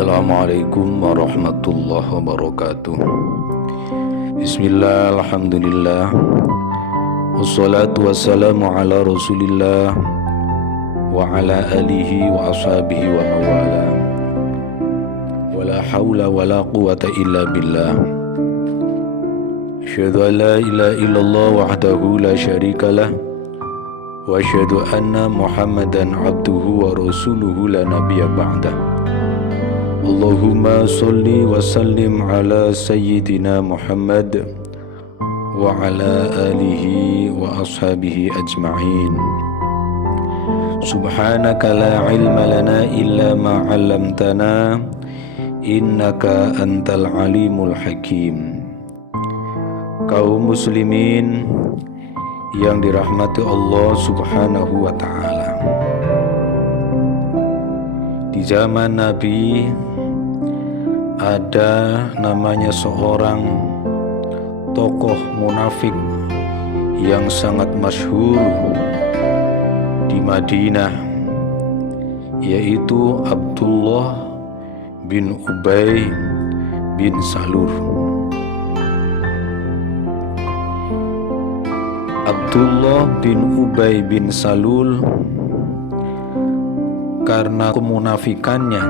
Assalamualaikum warahmatullahi wabarakatuh. Bismillah, alhamdulillah, wassalatu wassalamu ala rasulillah wa ala alihi wa ashabihi wa mawala. Wala hawla wala quwata illa billah. Asyhadu an la ilaha illallah wahdahu la syarikalah wa asyhadu anna Muhammadan abduhu wa rasuluhu la nabiyya ba'dah. Allahumma salli wa sallim ala sayyidina Muhammad wa ala alihi wa ashabihi ajma'in. Subhanaka la ilma lana illa ma 'allamtana innaka antal alimul hakim. Kaum muslimin yang dirahmati Allah subhanahu wa ta'ala, di zaman Nabi ada namanya seorang tokoh munafik yang sangat masyhur di Madinah, yaitu Abdullah bin Ubay bin Salul. Abdullah bin Ubay bin Salul karena kemunafikannya,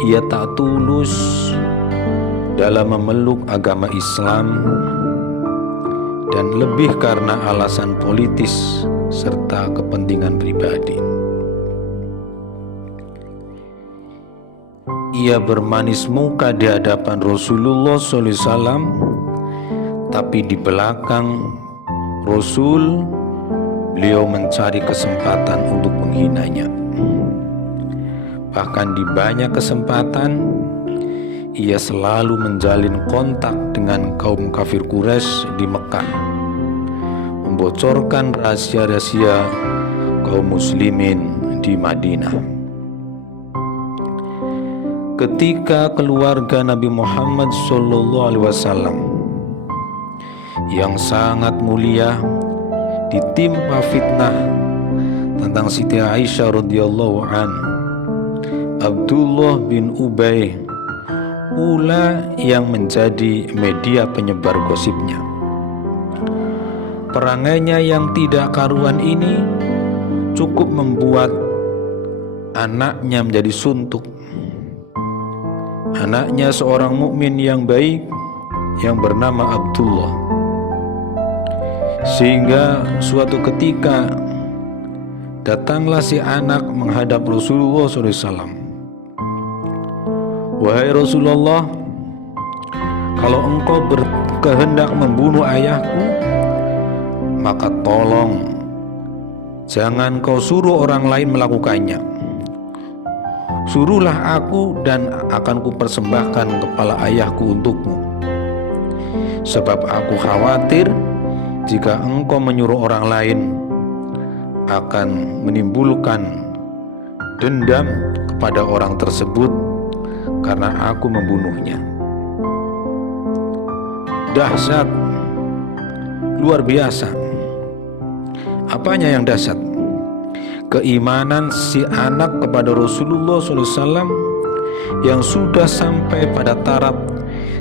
ia tak tulus dalam memeluk agama Islam, dan lebih karena alasan politis serta kepentingan pribadi. Ia bermanis muka di hadapan Rasulullah SAW, tapi di belakang Rasul beliau mencari kesempatan untuk menghinanya. Bahkan di banyak kesempatan ia selalu menjalin kontak dengan kaum kafir Quraisy di Mekah, membocorkan rahasia-rahasia kaum muslimin di Madinah. Ketika keluarga Nabi Muhammad SAW yang sangat mulia ditimpa fitnah tentang Siti Aisyah radhiyallahu anha, Abdullah bin Ubay pula yang menjadi media penyebar gosipnya. Perangainya yang tidak karuan ini cukup membuat anaknya menjadi suntuk. Anaknya seorang mukmin yang baik yang bernama Abdullah. Sehingga suatu ketika datanglah si anak menghadap Rasulullah SAW. Wahai Rasulullah, kalau engkau berkehendak membunuh ayahku, maka tolong jangan kau suruh orang lain melakukannya. Suruhlah aku dan akan kupersembahkan kepala ayahku untukmu. Sebab aku khawatir jika engkau menyuruh orang lain akan menimbulkan dendam kepada orang tersebut karena aku membunuhnya. Dahsyat, luar biasa. Apanya yang dahsyat? Keimanan si anak kepada Rasulullah SAW yang sudah sampai pada taraf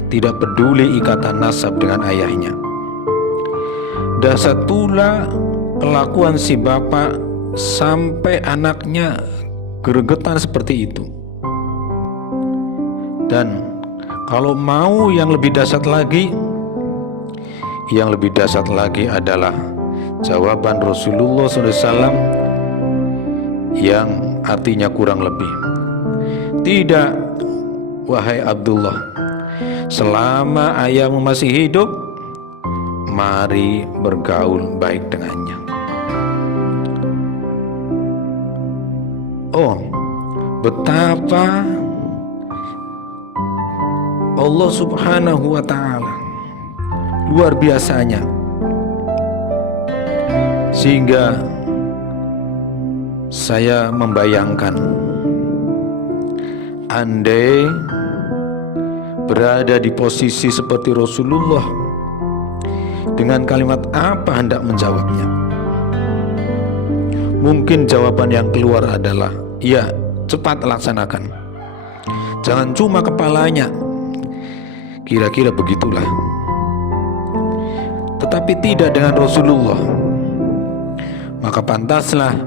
tidak peduli ikatan nasab dengan ayahnya. Dahsyat pula kelakuan si bapak sampai anaknya gregetan seperti itu. Dan kalau mau yang lebih dahsyat lagi, adalah jawaban Rasulullah SAW yang artinya kurang lebih, tidak, wahai Abdullah, selama ayahmu masih hidup, mari bergaul baik dengannya. Oh, betapa Allah subhanahu wa ta'ala luar biasanya, sehingga saya membayangkan, andai berada di posisi seperti Rasulullah, dengan kalimat apa hendak menjawabnya? Mungkin jawaban yang keluar adalah, ya, cepat laksanakan. Jangan cuma kepalanya. Kira-kira begitulah. Tetapi tidak dengan Rasulullah. Maka pantaslah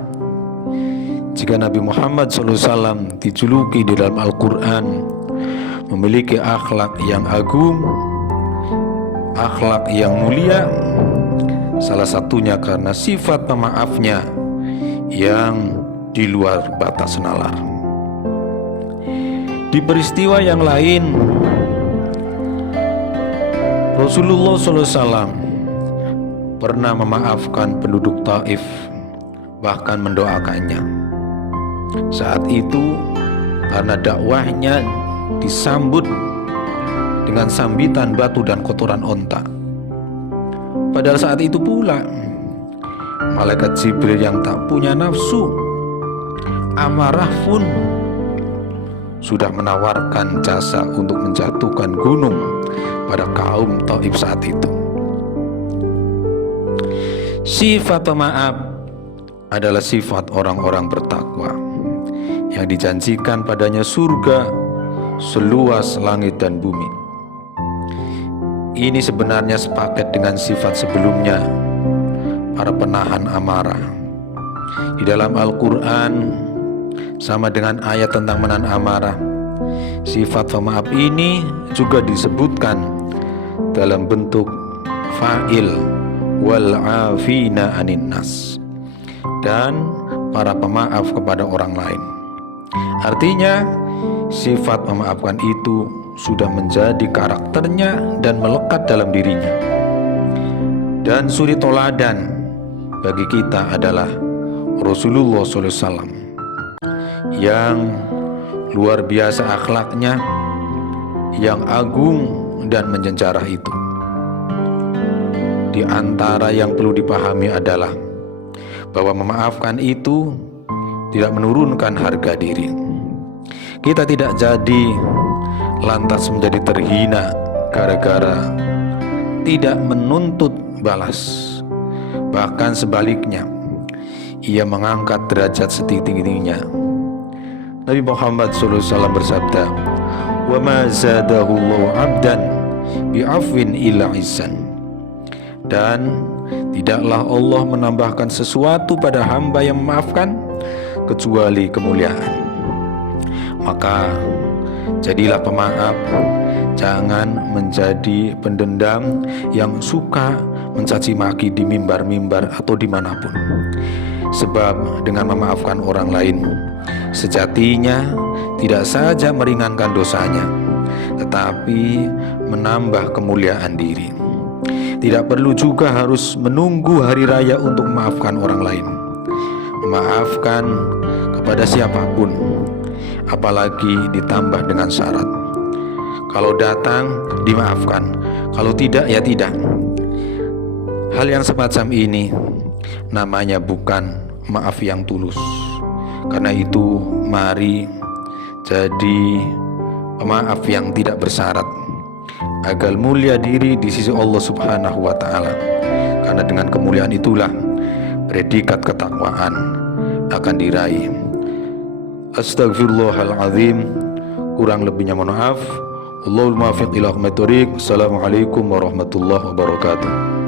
jika Nabi Muhammad SAW dijuluki di dalam Al-Quran memiliki akhlak yang agung, akhlak yang mulia, salah satunya karena sifat pemaafnya yang di luar batas nalar. Di peristiwa yang lain, Rasulullah SAW pernah memaafkan penduduk Taif, bahkan mendoakannya. Saat itu karena dakwahnya disambut dengan sambitan batu dan kotoran onta. Padahal saat itu pula malaikat Jibril yang tak punya nafsu amarah pun sudah menawarkan jasa untuk menjatuhkan gunung pada kaum Taif saat itu. Sifat pemaaf adalah sifat orang-orang bertakwa yang dijanjikan padanya surga seluas langit dan bumi. Ini sebenarnya sepaket dengan sifat sebelumnya, para penahan amarah. Di dalam Al-Quran sama dengan ayat tentang menahan amarah, sifat pemaaf ini juga disebutkan dalam bentuk fa'il wal afina anin nas, dan para pemaaf kepada orang lain. Artinya sifat memaafkan itu sudah menjadi karakternya dan melekat dalam dirinya. Dan suri toladan bagi kita adalah Rasulullah SAW yang luar biasa akhlaknya, yang agung dan menjenjarah itu. Di antara yang perlu dipahami adalah bahwa memaafkan itu tidak menurunkan harga diri. Kita tidak jadi lantas menjadi terhina gara-gara tidak menuntut balas. Bahkan sebaliknya, ia mengangkat derajat setinggi-tingginya. Nabi Muhammad SAW bersabda, "Wa ma zadahu Allahu 'abdan bi'afwin illa izzan." Dan tidaklah Allah menambahkan sesuatu pada hamba yang memaafkan kecuali kemuliaan. Maka jadilah pemaaf, jangan menjadi pendendam yang suka mencaci maki di mimbar-mimbar atau dimanapun. Sebab dengan memaafkan orang lain, sejatinya tidak saja meringankan dosanya, tetapi menambah kemuliaan diri. Tidak perlu juga harus menunggu hari raya untuk memaafkan orang lain. Memaafkan kepada siapapun, apalagi ditambah dengan syarat. Kalau datang, dimaafkan. Kalau tidak, ya tidak. Hal yang semacam ini namanya bukan maaf yang tulus. Karena itu, mari jadi pemaaf yang tidak bersyarat, agar mulia diri di sisi Allah Subhanahu wa Ta'ala. Karena dengan kemuliaan itulah predikat ketakwaan akan diraih. Astaghfirullahaladzim, kurang lebihnya mohon maaf. Allahul muwaffiq ila aqwamit thoriq. Assalamualaikum warahmatullahi wabarakatuh.